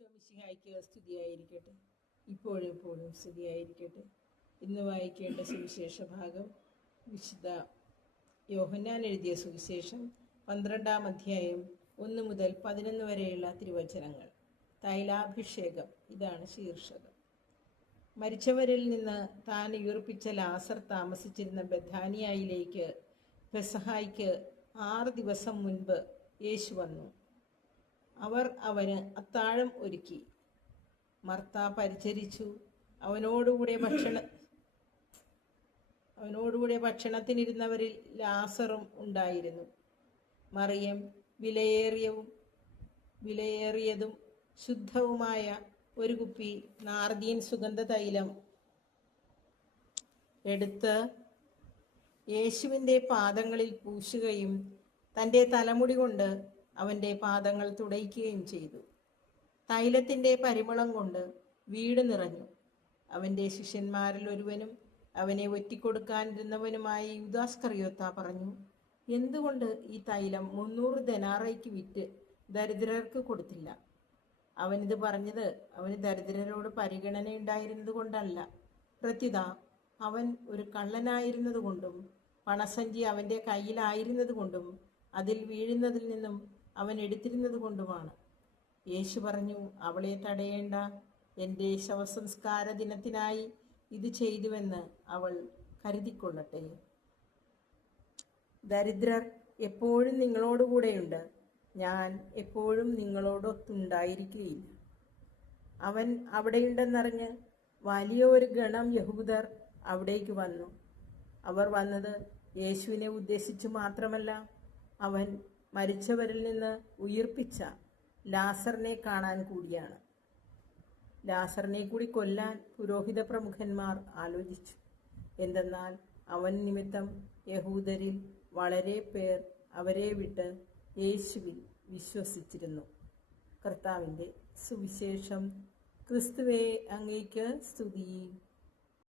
ഈശോ മിശിഹായ്ക്ക് സ്തുതിയായിരിക്കട്ടെ. ഇപ്പോഴും സ്തുതിയായിരിക്കട്ടെ. ഇന്ന് വായിക്കേണ്ട സുവിശേഷ ഭാഗം വിശുദ്ധ യോഹന്നാൻ എഴുതിയ സുവിശേഷം 12-ാം അധ്യായം 1 മുതൽ 11 വരെയുള്ള തിരുവചനങ്ങൾ. തൈലാഭിഷേകം, ഇതാണ് ശീർഷകം. മരിച്ചവരിൽ നിന്ന് താൻ ഉയർപ്പിച്ച ലാസർ താമസിച്ചിരുന്ന ബഥാനിയയിലേക്ക് പെസഹായ്ക്ക് 6 ദിവസം മുൻപ് യേശു വന്നു. അവർ അവന് അത്താഴം ഒരുക്കി. മർത്ത പരിചരിച്ചു. അവനോടുകൂടെ ഭക്ഷണത്തിനിരുന്നവരിൽ ലാസറും ഉണ്ടായിരുന്നു. മറിയം വിലയേറിയതും ശുദ്ധവുമായ ഒരു കുപ്പി നാർദീൻ സുഗന്ധ തൈലം എടുത്ത് യേശുവിൻ്റെ പാദങ്ങളിൽ പൂശുകയും തൻ്റെ തലമുടി കൊണ്ട് അവൻ്റെ പാദങ്ങൾ തുടയ്ക്കുകയും ചെയ്തു. തൈലത്തിൻ്റെ പരിമളം കൊണ്ട് വീട് നിറഞ്ഞു. അവൻ്റെ ശിഷ്യന്മാരിൽ ഒരുവനും അവനെ ഒറ്റിക്കൊടുക്കാനിരുന്നവനുമായ യൂദാസ്കറിയോത്ത പറഞ്ഞു, എന്തുകൊണ്ട് ഈ തൈലം 300 ദനാറയ്ക്ക് വിറ്റ് ദരിദ്രർക്ക് കൊടുത്തില്ല? അവനിത് പറഞ്ഞത് അവന് ദരിദ്രരോട് പരിഗണനയുണ്ടായിരുന്നത് കൊണ്ടല്ല, പ്രത്യുത അവൻ ഒരു കള്ളനായിരുന്നത് കൊണ്ടും പണസഞ്ചി അവൻ്റെ കയ്യിലായിരുന്നത് കൊണ്ടും അതിൽ വീഴുന്നതിൽ നിന്നും അവൻ എടുത്തിരുന്നത് കൊണ്ടുമാണ്. യേശു പറഞ്ഞു, അവളെ തടയേണ്ട, എൻ്റെ ശവസംസ്കാര ദിനത്തിനായി ഇത് ചെയ്തുവെന്ന് അവൾ കരുതിക്കൊള്ളട്ടെ. ദരിദ്രർ എപ്പോഴും നിങ്ങളോടുകൂടെയുണ്ട്, ഞാൻ എപ്പോഴും നിങ്ങളോടൊത്തുണ്ടായിരിക്കുകയില്ല. അവൻ അവിടെയുണ്ടെന്നറിഞ്ഞ് വലിയ ഒരു ഗണം യഹൂദർ അവിടേക്ക് വന്നു. അവർ വന്നത് യേശുവിനെ ഉദ്ദേശിച്ചു മാത്രമല്ല, അവൻ മരിച്ചവരിൽ നിന്ന് ഉയിർപ്പിച്ച ലാസറിനെ കാണാൻ കൂടിയാണ്. ലാസറിനെ കൂടി കൊല്ലാൻ പുരോഹിത പ്രമുഖന്മാർ ആലോചിച്ചു. എന്തെന്നാൽ അവൻ നിമിത്തം യഹൂദരിൽ വളരെ പേർ അവരെ വിട്ട് യേശുവിൽ വിശ്വസിച്ചിരുന്നു. കർത്താവിൻ്റെ സുവിശേഷം. ക്രിസ്തുവേ, അങ്ങേക്ക് സ്തുതി.